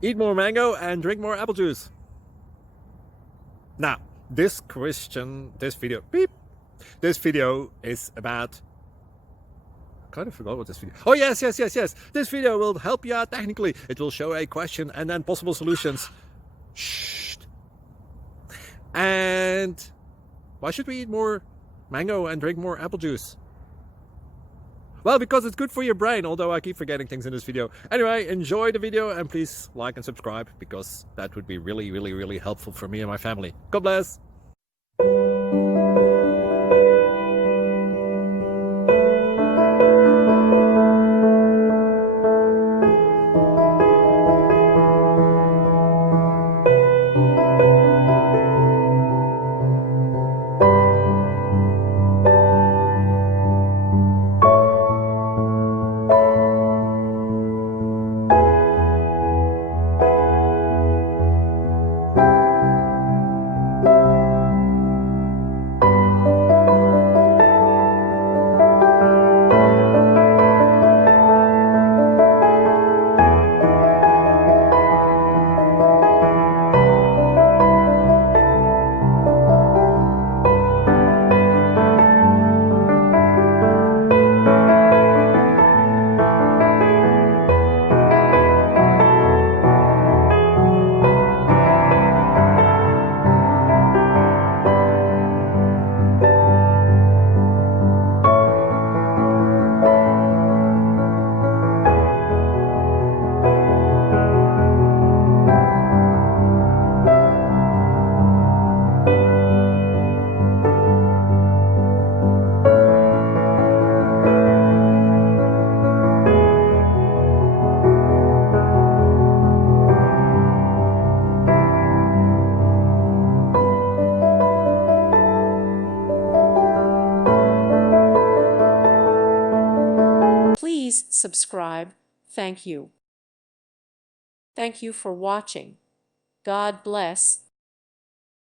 Eat more mango and drink more apple juice. Now, this video is about, I kind of forgot what this video. Oh, yes. This video will help you out technically. It will show a question and then possible solutions. Shh. And why should we eat more mango and drink more apple juice? Well, because it's good for your brain, although I keep forgetting things in this video. Anyway, enjoy the video and please like and subscribe, because that would be really helpful for me and my family. God bless. Please subscribe. Thank you. Thank you for watching. God bless.